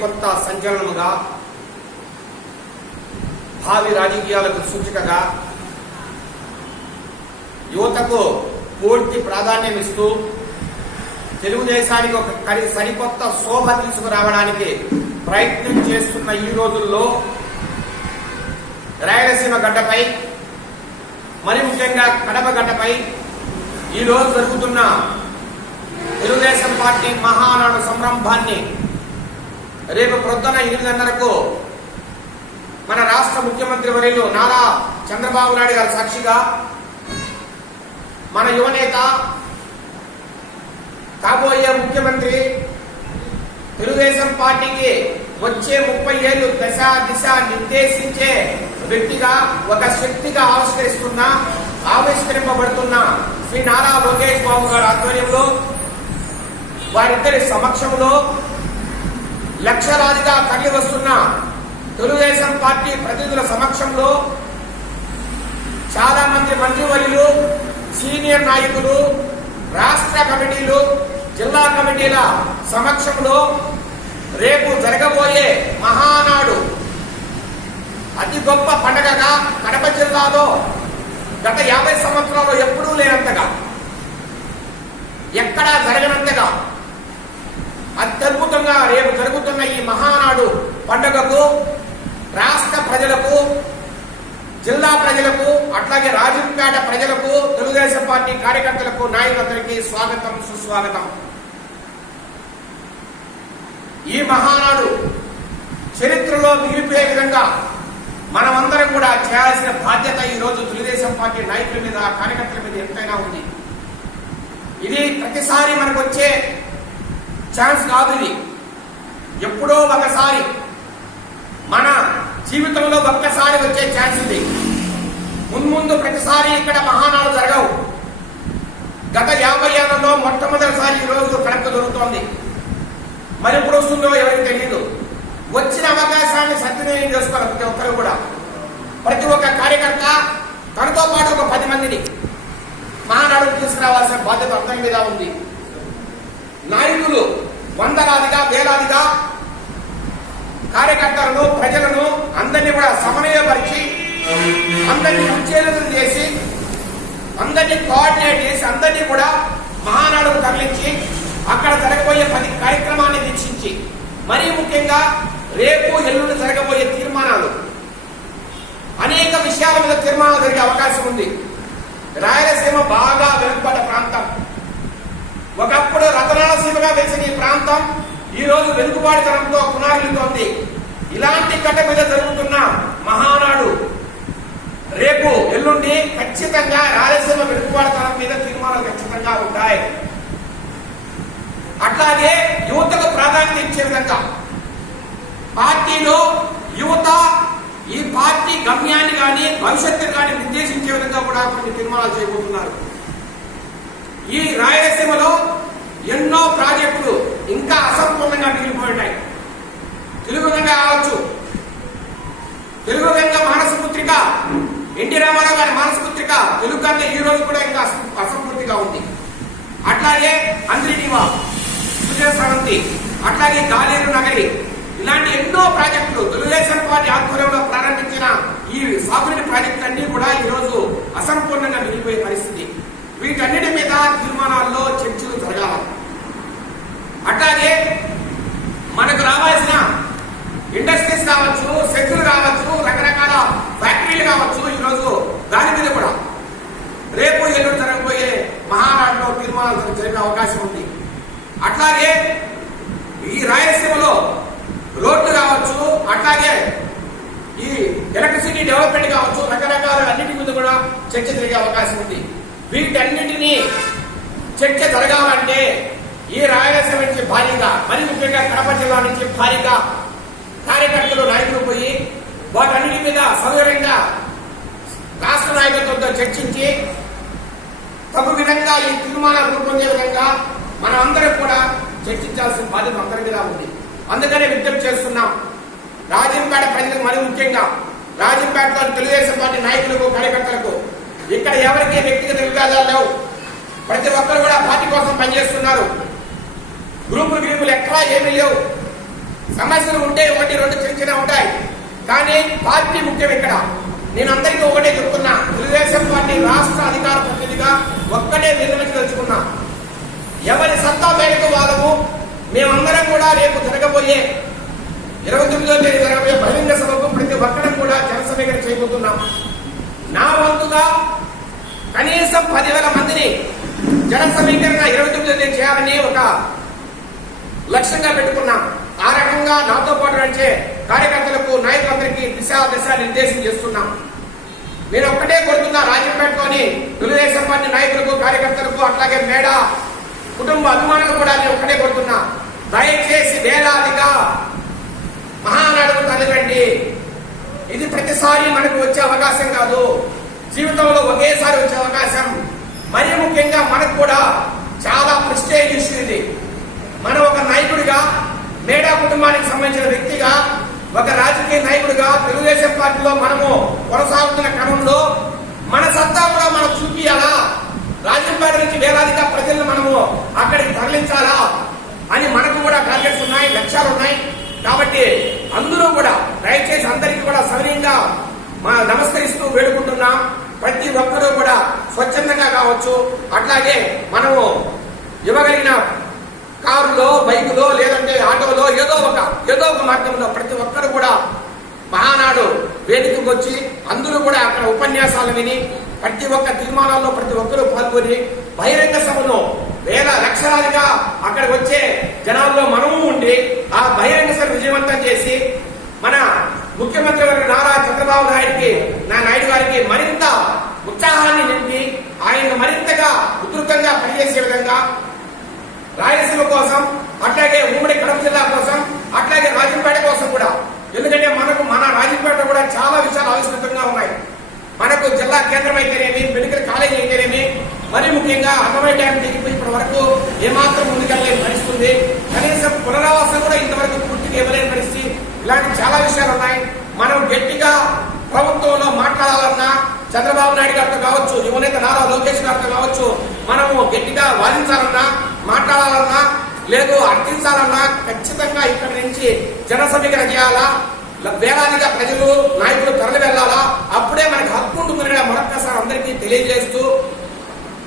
సరికొత్త సంచలనముగా భావి రాజకీయాలకు సూచికగా యువతకు పూర్తి ప్రాధాన్యం ఇస్తూ తెలుగుదేశానికి ఒక సరికొత్త శోభ తీసుకురావడానికి ప్రయత్నం చేస్తున్న ఈ రోజుల్లో రాయలసీమ గడ్డపై మరి ముఖ్యంగా కడప గడ్డపై ఈ రోజు జరుగుతున్న తెలుగుదేశం పార్టీ మహానాడు సంరంభాన్ని రేపు ప్రొద్దున ఎనిమిదిన్నరకు మన రాష్ట్ర ముఖ్యమంత్రి వర్యులు నారా చంద్రబాబు నాయుడు గారి సాక్షిగా మన యువనేత కాబోయే ముఖ్యమంత్రి తెలుగుదేశం పార్టీకి వచ్చే ముప్పై ఏళ్ళు దశ దిశ నిర్దేశించే వ్యక్తిగా ఒక శక్తిగా ఆవిష్కరిస్తున్న ఆవిష్కరింపబడుతున్న శ్రీ నారా లోకేష్ బాబు గారి ఆధ్వర్యంలో వారిద్దరి సమక్షంలో లక్షలాదిగా తరలి వస్తున్న తెలుగుదేశం పార్టీ ప్రతినిధుల సమక్షంలో చాలా మంది మంత్రివర్యులు సీనియర్ నాయకులు రాష్ట్ర కమిటీలు జిల్లా కమిటీల సమక్షంలో రేపు జరగబోయే మహానాడు. అతి గొప్ప పండగగా కడప జిల్లాలో గత యాభై సంవత్సరాలు ఎప్పుడూ లేనంతగా ఎక్కడా జరగనంతగా అత్యద్భుతంగా రేపు జరుగుతున్న ఈ మహానాడు పండుగకు రాష్ట్ర ప్రజలకు జిల్లా ప్రజలకు అట్లాగే రాజంపేట ప్రజలకు తెలుగుదేశం పార్టీ కార్యకర్తలకు నాయకులందరికీ స్వాగతం సుస్వాగతం. ఈ మహానాడు చరిత్రలో మిగిలిపోయే విధంగా మనమందరం కూడా చేయాల్సిన బాధ్యత ఈ రోజు తెలుగుదేశం పార్టీ నాయకుల మీద కార్యకర్తల మీద ఎంతైనా ఉంది. ఇది ప్రతిసారి మనకు వచ్చే ఛాన్స్ కాదు ఇది. ఎప్పుడో ఒకసారి మన జీవితంలో ఒక్కసారి వచ్చే ఛాన్స్ ఇది. మున్ముందు ప్రతిసారి ఇక్కడ మహానాడు జరగవు. గత యాభై ఏళ్ళలో మొట్టమొదటిసారి ఈ రోజు కడప దొరుకుతోంది. మరి ఎప్పుడు వస్తుందో ఎవరికి తెలియదు వచ్చిన అవకాశాన్ని సద్వినియోగం చేసుకోవాలి ప్రతి ఒక్కరు కూడా. ప్రతి ఒక్క కార్యకర్త తనతో పాటు ఒక పది మందిని మహానాడు తీసుకురావాల్సిన బాధ్యత అందరి మీద ఉంది. నాయకులు వందలాదిగా వేలాదిగా కార్యకర్తలను ప్రజలను అందరినీ కూడా సమన్వయపరిచి అందరినీ ఉచ్చేలులు చేసి అందరినీ కోఆర్డినేట్ చేసి అందరినీ కూడా మహానాడుకు తరలించి అక్కడ జరగబోయే పది కార్యక్రమాన్ని వీక్షించి మరీ ముఖ్యంగా రేపు ఎల్లుండి జరగబోయే తీర్మానాలు. అనేక విషయాల మీద తీర్మానాలు జరిగే అవకాశం ఉంది. రాయలసీమ బాగా వెనుకబడ్డ ప్రాంతం. ఒకప్పుడు రతనాలసీమగా వెలిసిన ఈ ప్రాంతం ఈ రోజు వెనుకబాటుతనంతో పునారులుతోంది ఇలాంటి కట్ట మీద జరుగుతున్న మహానాడు రేపు ఎల్లుండి ఖచ్చితంగా రాయలసీమ వెనుకబాటుతనం మీద తీర్మానాలు ఖచ్చితంగా ఉంటాయి. అట్లాగే యువతకు ప్రాధాన్యత ఇచ్చే విధంగా పార్టీలో యువత ఈ పార్టీ గమ్యాన్ని కానీ భవిష్యత్తు కానీ నిర్దేశించే విధంగా కూడా కొన్ని తీర్మానాలు చేయబోతున్నారు. ఈ రాయలసీమలో ఎన్నో ప్రాజెక్టులు ఇంకా అసంపూర్ణంగా మిగిలిపోయి ఉన్నాయి తెలుగు గంగ కావచ్చు. తెలుగు గంగ మానస పుత్రిక ఎన్టీ రామారావు గారి మానస పుత్రిక తెలుగు గంగ ఈ రోజు కూడా ఇంకా అసంపూర్తిగా ఉంది. అట్లాగే అంద్రినీవా సుజయ అట్లాగే గాలేరు నగరి ఇలాంటి ఎన్నో ప్రాజెక్టులు తెలుగుదేశం పార్టీ ఆధ్వర్యంలో ప్రారంభించిన ఈ సాగునీటి ప్రాజెక్టులన్నీ కూడా ఈ రోజు అసంపూర్ణంగా మిగిలిపోయే పరిస్థితి. వీటన్నిటి మీద తీర్మానాల్లో చర్చలు జరగాలి. అట్లాగే మనకు రావాల్సిన ఇండస్ట్రీస్ కావచ్చు శక్తులు కావచ్చు రకరకాల ఫ్యాక్టరీలు కావచ్చు ఈరోజు దాని మీద కూడా. రేపు ఎల్లుండి జరగబోయే మహారాష్ట్రలో తీర్మానాలు జరిగే అవకాశం ఉంది. అట్లాగే ఈ రాయలసీమలో రోడ్లు కావచ్చు అట్లాగే ఈ ఎలక్ట్రిసిటీ డెవలప్మెంట్ కావచ్చు రకరకాల అన్నిటి మీద కూడా చర్చ జరిగే అవకాశం ఉంది. వీటన్నిటినీ చర్చ జరగాలంటే ఈ రాయలసీమ నుంచి భారీగా మరి ముఖ్యంగా కడప జిల్లా నుంచి భారీగా కార్యకర్తలు నాయకులు పోయి వాటన్నిటి మీద సౌకర్యంగా రాష్ట్ర నాయకత్వంతో చర్చించి తగు విధంగా ఈ తీర్మానాలు రూపొందే విధంగా మనం అందరం కూడా చర్చించాల్సిన బాధ్యత అందరి మీద ఉంది. అందుకనే విజ్ఞప్తి చేస్తున్నాం. రాజంపేట ప్రజలకు మరి ముఖ్యంగా రాజంపేటలో తెలుగుదేశం పార్టీ నాయకులకు కార్యకర్తలకు ఇక్కడ ఎవరికి వ్యక్తిగత వివాదాలు లేవు. ప్రతి ఒక్కరు కూడా పార్టీ కోసం పనిచేస్తున్నారు. గ్రూపులు గ్రూపులు ఎక్కడా ఏమీ లేవు. సమస్యలు ఉంటే ఒకటి రెండు చిన్న చిన్న ఉంటాయి. కానీ పార్టీ ముఖ్యం ఇక్కడ. నేను అందరికీ ఒకటే చెప్తున్నా. తెలుగుదేశం పార్టీ రాష్ట్ర అధికార ప్రతినిధిగా ఒక్కటే నిర్ణయించదలుచుకున్నా ఎవరి సత్తా మేరకు వాళ్ళము మేమందరం కూడా రేపు జరగబోయే ఇరవై తొమ్మిదో తేదీ జరగబోయే బహిరంగ సభకు ప్రతి ఒక్కరం కూడా జనసమీకరణ చేయబోతున్నాం. నా వంతుగా కనీసం పదివేల మందిని జన సమీకరణ ఇరవై తొమ్మిది చేయాలని ఒక లక్ష్యంగా పెట్టుకున్నాం. ఆ రకంగా నాతో పాటు నడిచే కార్యకర్తలకు నాయకులందరికీ దిశా దిశ నిర్దేశం చేస్తున్నాం. నేను ఒక్కటే కోరుతున్నా రాజంపేటలోని తెలుగుదేశం పార్టీ నాయకులకు కార్యకర్తలకు అట్లాగే మేడ కుటుంబ అభిమానులు కూడా నేను ఒక్కటే కోరుతున్నా. దయ వేలాదిగా మహానాడుకు తరలిరండి ఇది ప్రతిసారి మనకు వచ్చే అవకాశం కాదు. జీవితంలో ఒకేసారి వచ్చే అవకాశం. మరి ముఖ్యంగా మనకు కూడా చాలా ప్రిస్టేజ్ ఇష్యూ ఇది. మనం ఒక నాయకుడిగా మేడా కుటుంబానికి సంబంధించిన వ్యక్తిగా ఒక రాజకీయ నాయకుడిగా తెలుగుదేశం పార్టీలో మనము కొనసాగుతున్న క్రమంలో మన సత్తా కూడా మనం చూపియాలా? రాజంపేట నుంచి వేలాదిగా ప్రజలను మనము అక్కడికి తరలించాలా? అని మనకు కూడా టార్గెట్స్ ఉన్నాయి లక్ష్యాలు ఉన్నాయి. కాబట్టి అందరూ కూడా అందరికీ కూడా సవినీయంగా మా నమస్కరిస్తూ వేడుకుంటున్నాం ప్రతి ఒక్కరూ కూడా స్వచ్ఛందంగా కావచ్చు. అట్లాగే మనము ఇవ్వగలిగిన కారులో బైకులో లేదంటే ఆటోలో ఏదో ఒక ఏదో ఒక మార్గంలో ప్రతి ఒక్కరు కూడా మహానాడు వేదికకు వచ్చి అందరూ కూడా అక్కడ ఉపన్యాసాలు విని ప్రతి ఒక్క తీర్మానాల్లో ప్రతి ఒక్కరూ పాల్గొని బహిరంగ సభను వేల లక్షలాదిగా అక్కడ వచ్చే జనాల్లో మనము ఉండి ఆ బహిరంగ సభ విజయవంతం చేసి మన ముఖ్యమంత్రి గారు నారా చంద్రబాబు నాయుడికి నా నాయుడు గారికి మరింత ఉత్సాహాన్ని నింపి ఆయన మరింతగా ఉధృతంగా పనిచేసే విధంగా రాయలసీమ కోసం అట్లాగే ఉమ్మడి కడప జిల్లా కోసం అట్లాగే రాజంపేట కోసం కూడా. ఎందుకంటే మనకు మన రాజంపేట కూడా చాలా విషయాలు ఆవిష్కృతంగా ఉన్నాయి. మనకు జిల్లా కేంద్రం అయితేనేమి మెడికల్ కాలేజ్ అయితేనేమి మరి ముఖ్యంగా అన్నమయ్య డ్యామ్ దిగిపోయి ఇప్పటి వరకు ఏమాత్రం ముందుకెళ్ళలేని పరిస్థితి ఉంది. కనీసం పునరావాసం కూడా ఇంతవరకు పూర్తిగా ఇవ్వలేని పరిస్థితి. ఇలాంటి చాలా విషయాలు ఉన్నాయి. మనం గట్టిగా ప్రభుత్వంలో మాట్లాడాలన్నా చంద్రబాబు నాయుడు గారితో కావచ్చు యువనేత నారా లోకేష్ గారితో కావచ్చు మనము గట్టిగా వాదించాలన్నా మాట్లాడాలన్నా లేదు అర్థించాలన్నా ఖచ్చితంగా ఇక్కడి నుంచి జన సమీకరణ చేయాలా వేలాదిగా ప్రజలు నాయకులు తరలి వెళ్ళాలా? అప్పుడే మనకి హక్కు ఉంటుందని మరొక్కసారి అందరికీ తెలియజేస్తూ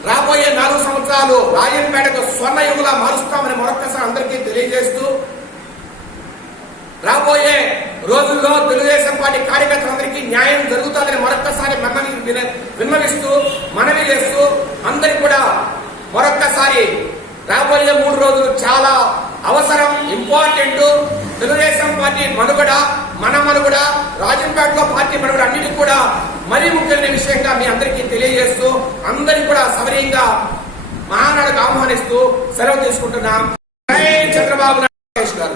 రాబోయే నాలుగు సంవత్సరాలు రాజంపేటకు స్వర్ణ యుగులా మారుస్తామని మరొక్కసారి అందరికీ తెలియజేస్తూ రాబోయే రోజుల్లో తెలుగుదేశం పార్టీ కార్యకర్తలందరికీ న్యాయం జరుగుతుందని మరొక్కసారి మిమ్మల్ని విన్నవిస్తూ మనవి చేస్తూ అందరికి కూడా మరొక్కసారి రాబోయే మూడు రోజులు చాలా అవసరం ఇంపార్టెంట్. తెలుగుదేశం పార్టీ మనుగడ మన మనుగడ రాజంపేటలో పార్టీ మనుగడ అన్నిటికీ కూడా మరీ ముఖ్యమైన విషయంగా మీ అందరికీ తెలియజేస్తూ అందరికీ కూడా సవరీయంగా మహానాడుకు ఆహ్వానిస్తూ సెలవు తీసుకుంటున్నాం. చంద్రబాబు నాయుడు. గారు